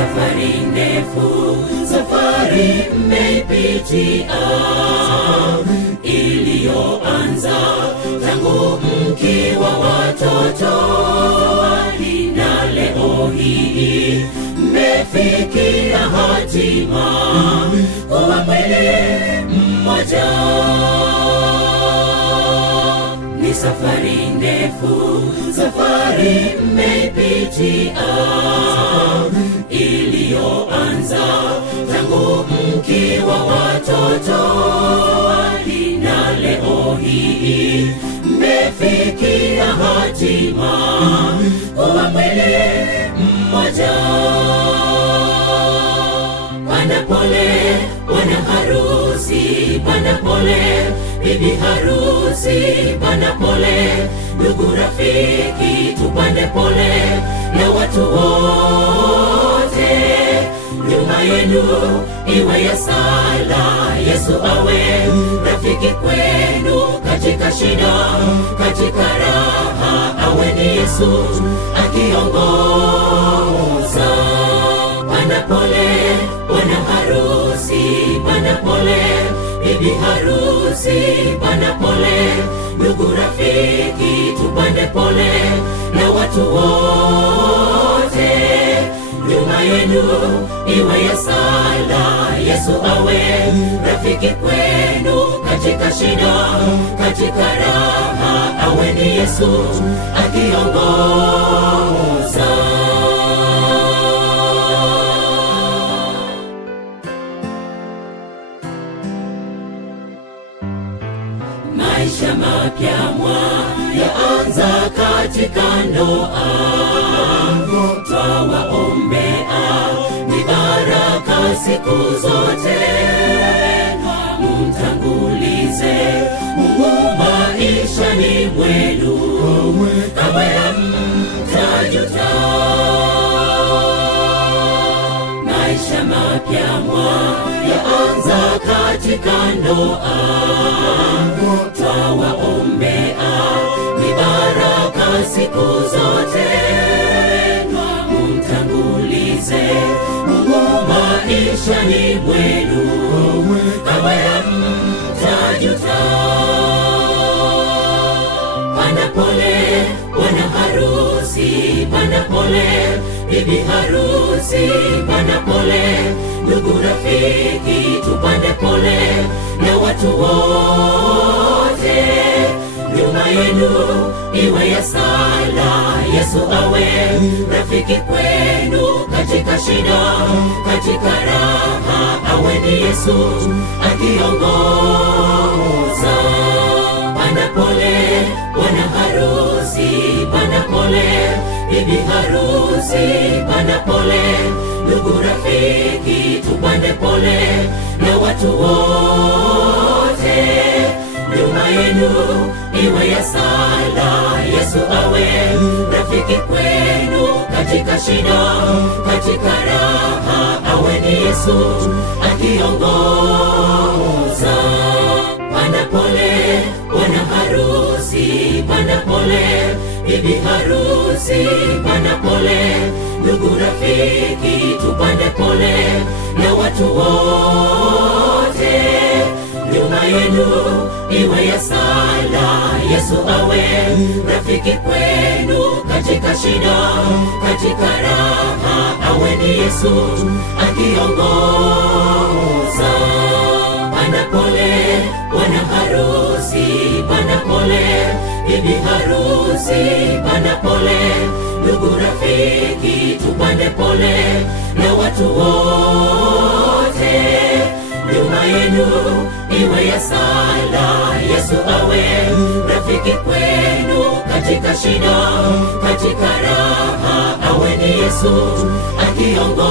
safari ndefu, safari mmeipitia, iliyoanza tangu mkiwa watoto, na leo hii mmefikia hatima kuwa mwili mmoja. Ni safari ndefu, safari mmeipitia, iliyoanza tangu mkiwa watoto, na leo hii mmefikia hatima kuwa mwili mmoja. Bwana pole, bwana harusi, bwana pole, bibi harusi, bwana pole, ndugu rafiki, tupande pole na watu wote. Nyuma yenu iwe ya sala, Yesu awe rafiki kwenu, katika shida, katika raha, awe ni Yesu akiongoza. Bwana pole, bwana harusi, bwana pole, bibi harusi, bwana pole, ndugu rafiki, tupande pole na watu wote. Nyuma yenu iwe ya sala, Yesu awe rafiki kwenu, katika shida, katika raha, awe ni Yesu akiongoza. Maisha mapya yaanza katika ndoa, twawaombea ni baraka siku zote. Mtangulize Mungu maishani mwenu, kamwe hamtajuta. Maisha mapya yaanza katika ndoa, twawaombea ni baraka siku zote. Mtangulize Mungu maishani mwenu, kamwe hamtajuta. Bwana pole, bwana harusi, bwana pole, bibi harusi, bwana pole, ndugu rafiki, tupande pole na watu wote. Nyuma yenu iwe ya sala, Yesu awe rafiki kwenu, katika shida, katika raha, awe ni Yesu akiongoza. Bwana pole, bwana harusi, bwana pole, bibi harusi, bwana pole, ndugu rafiki, tupande pole na watu wote. Nyuma yenu iwe ya sala, Yesu awe rafiki kwenu, katika shida, katika raha, awe ni Yesu akiongoza. Bwana pole, bwana harusi, bwana pole, bibi harusi, bwana pole, ndugu rafiki, tupande pole na watu wote. Nyuma yenu iwe ya sala, Yesu awe rafiki kwenu, katika shida, katika raha, awe ni Yesu akiongoza. Bwana pole, bwana harusi, bwana pole, bibi harusi, bwana pole, ndugu rafiki, tupande pole na watu wote. Nyuma yenu iwe ya sala, Yesu awe rafiki kwenu, katika shida, katika raha, awe ni Yesu akiongoza.